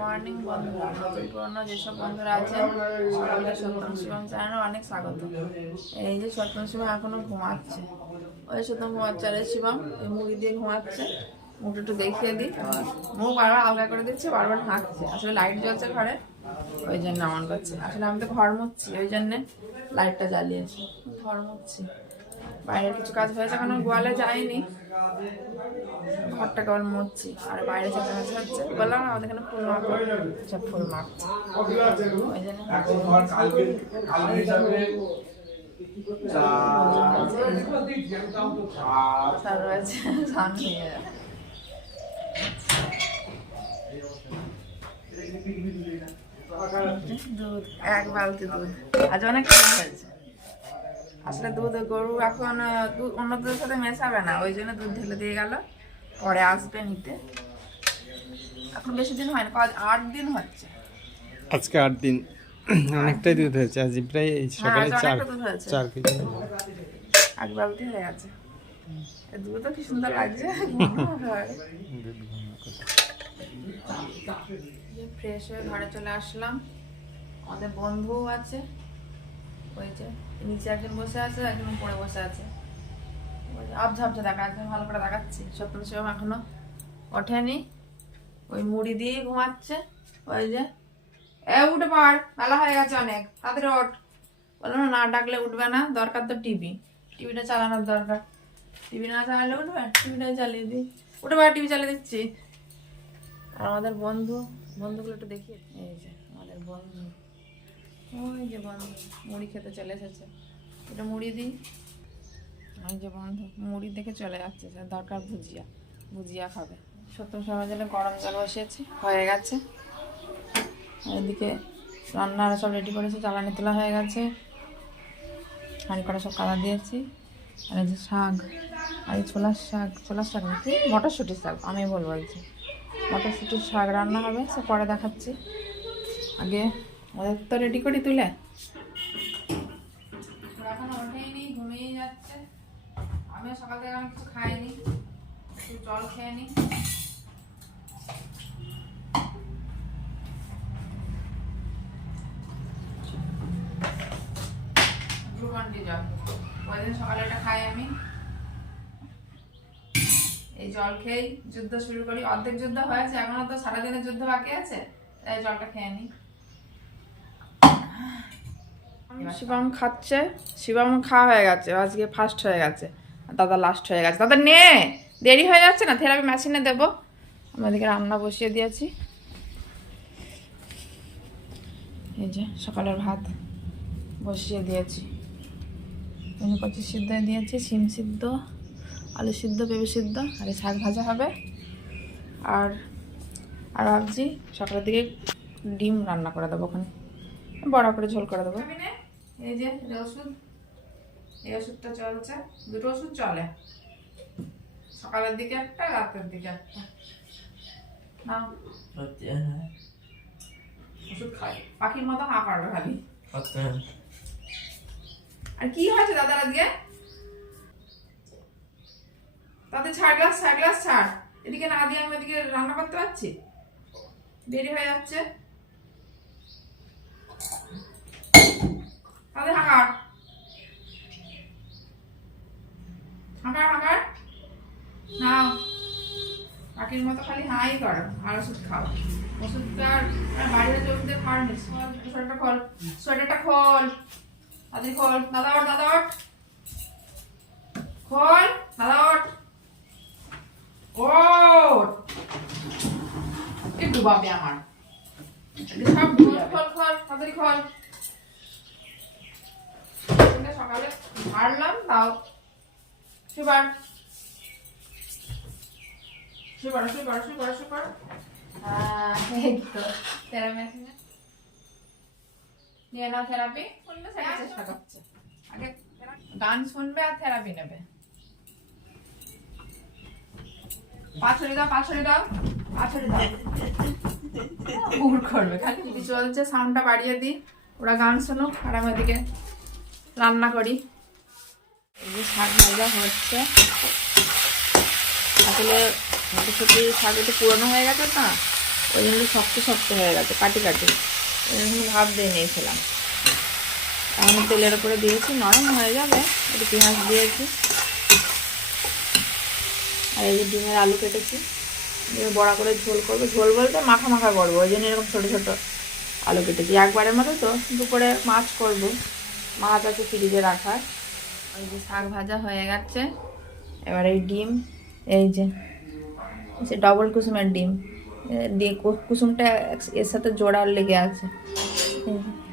Morning বন্ধুরা, নতুন পুরনো যেসব বন্ধুরা আছেন সকলকে সত্যম শিবম চ্যানেলে অনেক স্বাগত। এই যে সত্যম শিবম এখনো ঘুমাচ্ছে, ওই সত্যম ঘুমাচ্ছে, আর এই শিবম এই মুড়ি দিয়ে ঘুমাচ্ছে। মুখটা একটু দেখিয়ে দিই, মুখ বারবার আলগা করে দিচ্ছে, বারবার হাঁকছে। আসলে লাইট জ্বলছে ঘরে, ওই জন্য এমন করছে। আসলে আমি তো ঘর মুছছি, ওই জন্যে লাইটটা জ্বালিয়েছি। ঘর মুছছি, বাইরের কিছু কাজ হয়েছে, এখন গোয়ালে যাইনি, ঘরটা কেবল মুছছি। আর বাইরে চেঁচামেচি হচ্ছে, বললাম না আমাদের এখানে ফুল মাখো, সব ফুল মাখছে, ওই জন্য সব রয়েছে সামনে। দুধ, এক বালতি দুধ, আজ অনেক কম হয়েছে। আসলে দুধ গরু এখন অন্য দুধের সাথে মেশাবে না, ওই জন্য দুধ ঢেলে দিয়ে গেল, পরে আসবে নিতে। এখন বেশি দিন হয়নি, 8 দিন হচ্ছে। আজকে 8 দিন, অনেকটাই দুধ হয়েছে। আজ প্রায় সকালে 4 কেজি এক বালতি হয়ে গেছে। দুধও কি সুন্দর লাগছে, ফ্রেশ হয়ে ঘরে চলে আসলাম। আমাদের বন্ধুও আছে, ওই যে নিচে একজন বসে আছে, একজন উপরে বসে আছে। আবঝাবঝা দেখা যাচ্ছে, ভালো করে দেখাচ্ছি। সত্যম শিবম এখনো ওঠেনি, ওই মুড়ি দিয়ে ঘুমাচ্ছে। ওই যে উঠে পড়, বেলা হয়ে গেছে অনেক, তাড়াতাড়ি ওঠ। বললো না ডাকলে উঠবে না, দরকার তো টিভিটা চালানোর দরকার। টিভি না চালালে উঠবে, টিভিটাই চালিয়ে দিই। উঠে পড়, টিভি চালিয়ে দিচ্ছি। আর আমাদের বন্ধুগুলো একটু দেখিয়ে, এই যে আমাদের বন্ধু, ওই যে বন্ধু মুড়ি খেতে চলে এসেছে। এটা মুড়ি দিই, ওই যে বন্ধু মুড়ি দেখে চলে যাচ্ছে, দরকার ভুজিয়া খাবে। সত্যম সময় জন্য গরম জল বসিয়েছি, হয়ে গেছে। এদিকে রান্নার সব রেডি করেছি, জ্বালানি তোলা হয়ে গেছে, হাঁড়ি করে সব কাদা দিয়েছি। আর এই যে শাক, আর এই ছোলার শাক নাকি মটরশুঁটির শাক, আমি ভুল বলছি, মটরশুঁটির শাক রান্না হবে, সে পরে দেখাচ্ছি। আগে ওদের তো রেডি করি তুলে। এখন ওঠেইনি, ঘুমিয়ে যাচ্ছে। আমিও সকাল থেকে আমি কিছু খাইনি, একটু জল খেয়ে নিই। গ্লুকন্ডি জল, ওই দিন সকালে এটা খাই আমি। এই জল খেয়েই যুদ্ধ শুরু করি। অর্ধেক যুদ্ধ হয়েছে, এখনো তো সারাদিনের যুদ্ধ বাকি আছে, তাই জলটা খেয়ে নিই। শিবম খাচ্ছে, শিবম খাওয়া হয়ে গেছে, আজকে ফার্স্ট হয়ে গেছে, দাদা লাস্ট হয়ে গেছে। দাদা নে, দেরি হয়ে যাচ্ছে না, থেরাপি মেশিনে দেবো। আমাদেরকে রান্না বসিয়ে দিয়েছি, এই যে সকালের ভাত বসিয়ে দিয়েছি। কচি সিদ্ধ দিয়েছি, শিম সিদ্ধ, আলু সিদ্ধ, পেঁপে সিদ্ধ, আর শাক ভাজা হবে। আর ভাবছি সকালের দিকে ডিম রান্না করে দেবো, ওখানে বড়া করে ঝোল করে দেবো। এই যে ওষুধ, এই ওষুধটা চলছে, দুটো ওষুধ চলে, সকালের দিকে একটা, রাতের দিকে একটা। না ওষুধ খাই, পাখির মতো হা পারবে খালি। আর কি হয়েছে দাদার আজকে? তাতে গ্লাস ছাড়, এদিকে না দিয়ে আমি এদিকে রান্না করতে পারছি, দেরি হয়ে যাচ্ছে। তাদের হাঁকার নাও, পাখির মতো খালি হাই করো আর ওষুধ খাও। ওষুধটা বাড়িতে যে ওষুধের খাওয়ার নেই। সোয়েটারটা খোল, তাদের খোল। দাদা ওঠ, খোল, দাদা ওঠ, ডুবাবে আমার সব। খোল, তাড়াতাড়ি খোল। সকালে হারলাম, তাও শুবার নিয়ে নাও থেরাপি। চেষ্টা করছে, আগে গান শুনবে আর থেরাপি নেবে। পাছড়ি দাও, ভুল করবে খালি। টিভি চলছে, সাউন্ডটা বাড়িয়ে দিই, ওরা গান শুনুক আর আমি ওদিকে রান্না করি। এই যে শাক ভাজা হচ্ছে, আসলে মটরশুঁটি শাক একটু পুরনো হয়ে গেছে না, ওই জন্য শক্ত শক্ত হয়ে গেছে কাটি কাটি, ওই জন্য ভাপ দিয়ে নিয়েছিলাম। এখন তেলের উপরে দিয়েছি, নরম হয়ে যাবে। একটু পেঁয়াজ দিয়েছি, আর এই যে ডিমের আলু কেটেছি, দিয়ে বড়া করে ঝোল করবো। ঝোল বলতে মাখা মাখা করবো, ওই জন্য এরকম ছোটো ছোটো আলু কেটেছি একবারের মতো। তো দুপুরে মাছ করব, মাছ আছে ফ্রিজে রাখার। ওই যে শাক ভাজা হয়ে গেছে। এবার এই ডিম, এই যে ডবল কুসুমের ডিম দিয়ে, কুসুমটা এর সাথে জোড়ার লেগে আছে।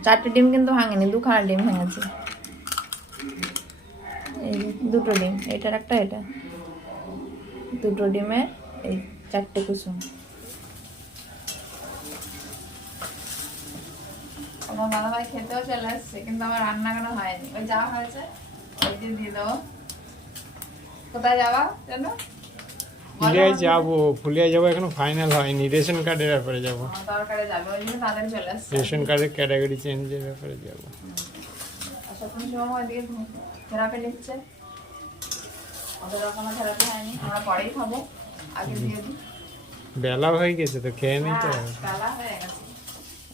4টে ডিম কিন্তু ভাঙেনি, 2খানা ডিম ভেঙেছে। এই যে 2টো ডিম, এটার একটা, এটা 2টো ডিমের এই 4টে কুসুম। আমার দাদাভাই খেতেও চলে আসছে, কিন্তু আমার রান্না কেন হয়নি। ওই যা হয়েছে ওই দিয়ে দেবো। কোথায় যাওয়া জানো? ফুলিয়ায় যাবো, ফুলিয়ায় যাবো, এখনো ফাইনাল হয়নি। রেশন কার্ডের ব্যাপারে যাবো, দরকারে যাবে, ওই জন্য তাদের চলে আসছে। রেশন কার্ডের ক্যাটাগরি চেঞ্জের ব্যাপারে যাবো। সপ্তম সময় ওইদিকে থেরাপি নিচ্ছে, ওদের এখনো থেরাপি হয়নি, আমরা পরেই খাবো, আগে দিয়ে দিই। বেলা হয়ে গেছে তো, খেয়ে নিতে হবে। বেলা হয়ে গেছে।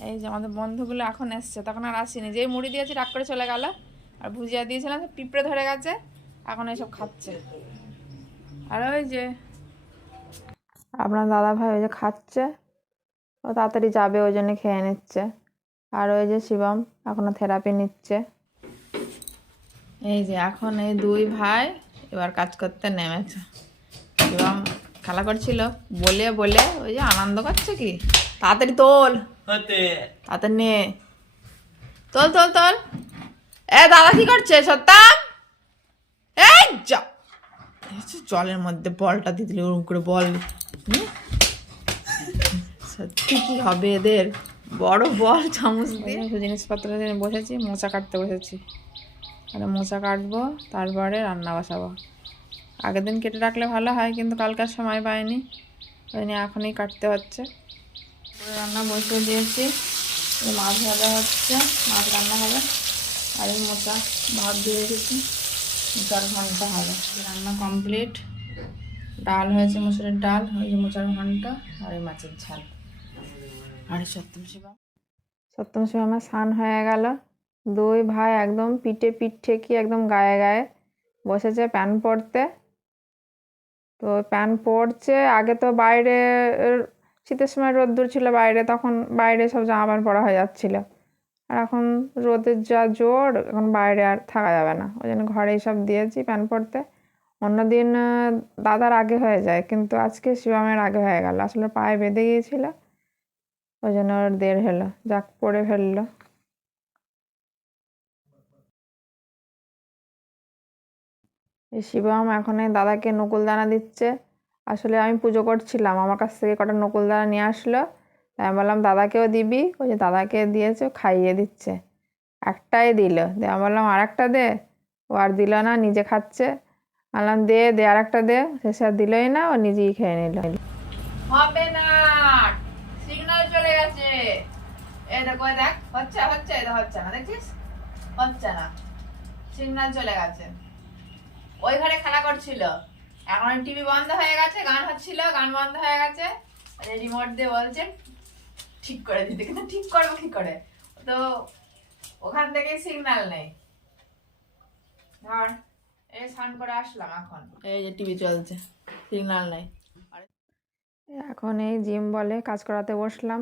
এই যে আমাদের বন্ধুগুলো এখন এসছে, তখন আর আসেনি। যেই মুড়ি দিয়েছি রাগ করে চলে গেল, আর ভুজিয়া দিয়েছিলাম পিঁপড়ে ধরে গেছে, এখন এইসব খাচ্ছে। আর ওই যে আপনার দাদা ভাই ওই যে খাচ্ছে, ও তাড়াতাড়ি যাবে ওই জন্য খেয়ে নিচ্ছে। আর ওই যে শিবম এখনো থেরাপি নিচ্ছে। এই যে এখন এই 2 ভাই এবার কাজ করতে নেমেছে। শিবম খেলা করছিল, বলে বলে ওই যে আনন্দ করছে। কি তাড়াতাড়ি তোল, তাড়াতাড়ি নে, তোল তোল তোল। এ দাদা কি করছে? সত্যাম, এই যা, জলের মধ্যে বলটা দিয়ে দিলে ওরকম করে বল। সত্যি কি হবে এদের, বড় বল চামচ দিয়ে। জিনিসপত্র নিয়ে বসেছি, মোচা কাটতে বসেছি। আর মোচা কাটবো, তারপরে রান্না বসাবো। আগের দিন কেটে রাখলে ভালো হয়, কিন্তু কালকে আর সময় পাইনি, ওই নিয়ে এখনই কাটতে হচ্ছে। রান্না বসিয়ে দিয়েছি, মাছ ভাজা হচ্ছে, মাছ রান্না হবে। আর এই মোচা ভাত দিয়ে রেখেছি, মোচার ঘন্টা হবে। রান্না কমপ্লিট, ডাল হয়েছে, মুসুরের ডাল, ওই যে মোচার ঘন্টা, আর এই মাছের ঝাল। আর সপ্তম শিবমের স্নান হয়ে গেল। 2 ভাই একদম পিঠে পিঠ ঠেকিয়ে একদম গায়ে গায়ে বসেছে প্যান পরতে। তো প্যান পরছে, আগে তো বাইরে শীতের সময় রোদ্দুর ছিল বাইরে, তখন বাইরে সব জামা প্যান্ট পরা হয়ে যাচ্ছিল। আর এখন রোদের যা জোর, এখন বাইরে আর থাকা যাবে না, ওই জন্য ঘরেই সব দিয়েছি প্যান পরতে। অন্যদিন দাদার আগে হয়ে যায়, কিন্তু আজকে শিবমের আগে হয়ে গেল। আসলে পায়ে বেঁধে গিয়েছিল, ওই জন্য ওর দেরি হলো, যাক পরে ফেললো। এই শিবম এখন এই দাদাকে নকুলদানা দিচ্ছে। আসলে আমি পুজো করছিলাম, আমার কাছ থেকে কটা নকুলদানা নিয়ে আসলো, তাই আমি বললাম দাদাকেও দিবি। ওই যে দাদাকে দিয়েছে, খাইয়ে দিচ্ছে। একটাই দিল, দিয়ে আমি বললাম আর একটা দে, ও আর দিল না, নিজে খাচ্ছে। বললাম দে দে আর একটা দে, শেষে আর দিলই না, ও নিজেই খেয়ে নিল। হবে না, সিগন্যাল চলে গেছে। এই দেখো, দেখ হচ্ছে হচ্ছে, এটা হচ্ছে না, দেখছিস হচ্ছে না, সিগন্যাল চলে গেছে। ওই ঘরে খেলা করছিল, এখন টিভি বন্ধ হয়ে গেছে, গান হচ্ছিল, গান বন্ধ হয়ে গেছে। রিমোট দিয়ে বলছে ঠিক করে দিতে, কিন্তু ঠিক করবো কি করে, তো ওখান থেকে সিগন্যাল নেই। ধর এই স্নান করে আসলাম, এখন এই যে টিভি চলছে, সিগন্যাল নেই। এখন এই জিম বলে কাজ করাতে বসলাম।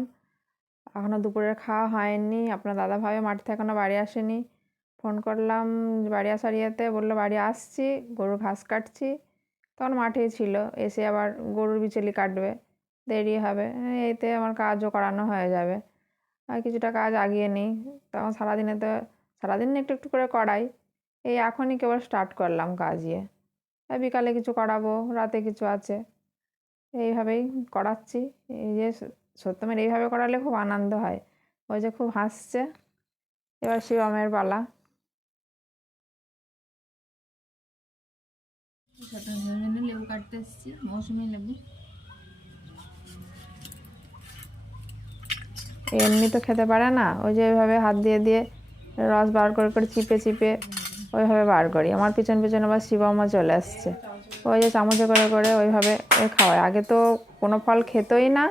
এখনো দুপুরের খাওয়া হয়নি, আপনার দাদা ভাইও মাঠ থেকে এখনো বাড়ি আসেনি। ফোন করলাম বাড়ি আসার ইয়েতে, বললো বাড়ি আসছি, গরুর ঘাস কাটছি। তখন মাঠেই ছিল, এসে আবার গরুর বিচুলি কাটবে, দেরি হবে। এইতে আমার কাজও করানো হয়ে যাবে, আর কিছুটা কাজ আগিয়ে নিই। তখন সারাদিনে তো সারাদিন একটু একটু করে করাই, এই এখনই কেবল স্টার্ট করলাম কাজ ইয়ে। বিকালে কিছু করাবো, রাতে কিছু আছে, এইভাবেই করাচ্ছি। এই যে সত্যমের এইভাবে করালে খুব আনন্দ হয়, ওই যে খুব হাসছে। এবার শিবমের পালা। লেবু কাটতে এসেছি, মৌসুমি লেবু। এমনি তো খেতে পারে না, ওই যে ওইভাবে হাত দিয়ে দিয়ে রস বার করে করে চিপে চিপে ওইভাবে বার করি। আমার পিছন পিছন আবার শিবমও চলে আসছে, ওই যে চামচে করে করে ওইভাবে খাওয়ায়। আগে তো কোনো ফল খেতই না,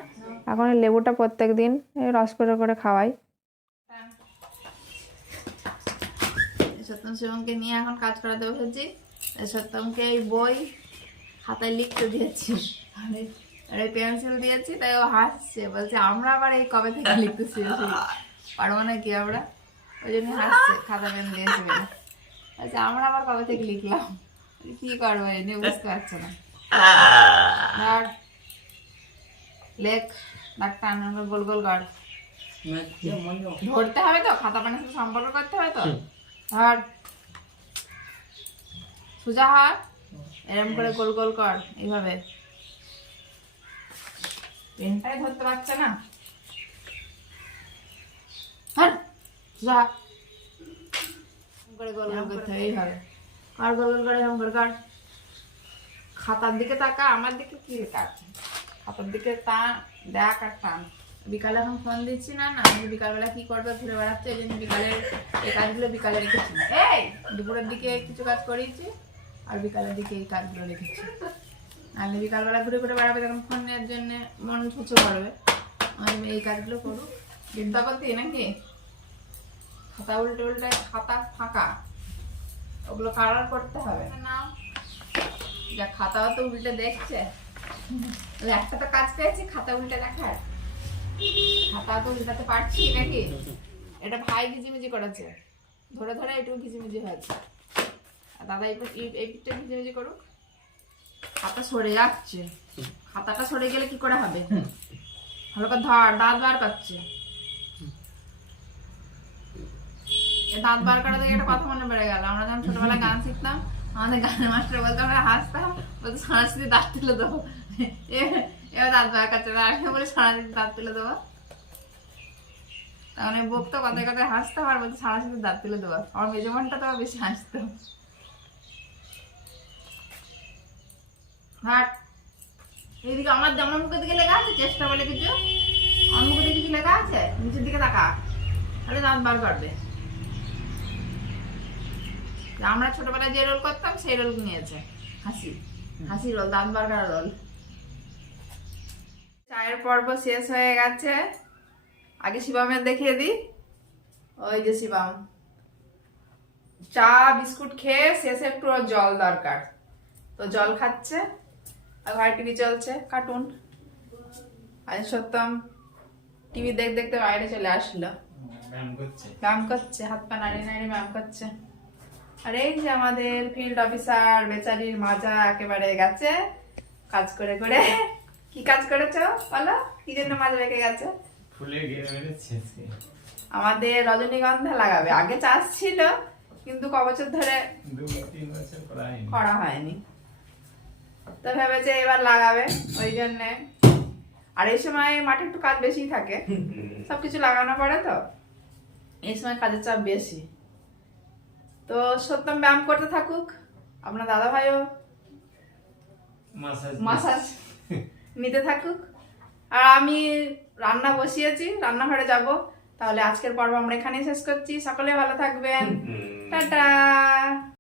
এখন এই লেবুটা প্রত্যেক দিন রস করে খাওয়াই। সত্যম শিবমকে নিয়ে এখন কাজ করাতে বসেছি। সত্যমকে এই বই খাতায় লিখতে দিয়েছি, আর এই পেন্সিল দিয়েছি, তাই ও হাসছে, বলছে আমরা আবার এই কবে থেকে লিখতেছি, পারবো না কি আমরা, ওই জন্য হাসছে। খাতা পেন দিয়েছি বলে বলছে আমরা আবার কবে থেকে লিখলাম, কি করবো এই নিয়ে বুঝতে পারছে না। ধর লেখ, ডাক্তার গোল গোল কর, ধরতে হবে তো, খাতা পেনের সাথে সম্পর্ক করতে হবে তো। ধর সোজা হাত, এরম করে গোল গোল কর, এইভাবে। পেনটাই ধরতে পারছে না। ধর সোজা হাত, করে গোল গোল করতে হবে, এইভাবে কর, গোল গোল করে এরম করে কর। খাতার দিকে তাকা, আমার দিকে কি লেখা আছে, খাতার দিকে তা দেখ আর টান। বিকালে এখন ফোন দিচ্ছি না, না আমি বিকালবেলা কি করবে ঘুরে বেড়াচ্ছে, এই জন্য বিকালের এই কাজগুলো বিকালে রেখেছি। এই দুপুরের দিকে কিছু কাজ করিয়েছি, আর বিকালের দিকে এই কাজগুলো রেখেছি। আমি বিকালবেলা ঘুরে ঘুরে বেড়াবে, তখন ফোনের জন্য মন ছুঁচো করবে, আমি এই কাজগুলো করুক। বিদ্যা করতে নাকি খাতা উল্টে উল্টে, খাতা ফাঁকা, ওগুলো কালার করতে হবে না। যা খাতাও তো উল্টে দেখছে, একটা তো কাজ পেয়েছি খাতা উল্টে দেখার, খাতা তো উল্টাতে পারছি নাকি। এটা ভাই ঘিজিমিজি করেছে, ধরে ধরে একটু ঘিজিমিজি হয়েছে, আর দাদা এই পিঠটা ঘিজিমিজি করুক। খাতা সরে যাচ্ছে, খাতাটা সরে গেলে কি করে হবে, ভালো করে ধর, দাঁত বার করছে। দাঁত বার করা থেকে একটা কথা মনে পড়ে গেল, আমরা যখন ছোটবেলায় গান শিখতাম, আমাদের গানের মাস্টার বলতো, আমরা হাসতাম, বলতো সারাশিতে দাঁত তুলে দেবো, এবার দাঁত বার করছে না, আমি বলি সারাশিতে দাঁত তুলে দেবো। তাহলে বকতো, কথায় কথায় হাসতাম, আর বলতো সারাশিতে দাঁত তুলে দেবো। আমার মেজমানটা তো বেশি হাসতো। হাট, এইদিকে আমার জামার মুখের দিকে লেখা আছে চেষ্টা বলে কিছু, আমার মুখের দিকে কিছু লেখা আছে, নিচের দিকে তাকা, তাহলে দাঁত বার করবে। আমরা ছোটবেলায় যে রোল করতাম সেই রোল নিয়েছে, হাসি হাসি রোল, দাঁত বার করা রোল। চায়ের পর্ব শেষ হয়ে গেছে। আগে শিবামের দেখিয়ে দিই, ওই যে শিবাম চা বিস্কুট খেয়ে শেষে একটু ওর জল দরকার, তো জল খাচ্ছে, আর ঘরে টিভি চলছে কার্টুন। আজ সত্যম টিভি দেখতে দেখতে বাইরে চলে আসলো, ব্যায়াম করছে, হাত পা নাড়িয়ে নাড়িয়ে ব্যায়াম করছে। আর এই যে আমাদের ফিল্ড অফিসার বেচারির মাজা একেবারে গেছে কাজ করে করে। কি কাজ করেছো বলো, কি জন্য মাজা বেঁকে গেছে? ফুলে ঘিরে মেরেছে। আমাদের রজনীগন্ধা লাগাবে, আগে চাষ ছিল কিন্তু ক বছর ধরে 2-3 বছর করা হয়নি, তো ভেবেছে এবার লাগাবে, ওই জন্য। আর এই সময় মাঠে একটু কাজ বেশি থাকে, সবকিছু লাগানো পড়ে, তো এই সময় কাজের চাপ বেশি। তো সত্যম ব্যায়াম করতে থাকুক, আপনার দাদা ভাইও মাসাজ নিতে থাকুক, আর আমি রান্না বসিয়েছি, রান্নাঘরে যাব। তাহলে আজকের পর্ব আমরা এখানেই শেষ করছি, সকলে ভালো থাকবেন, টাটা।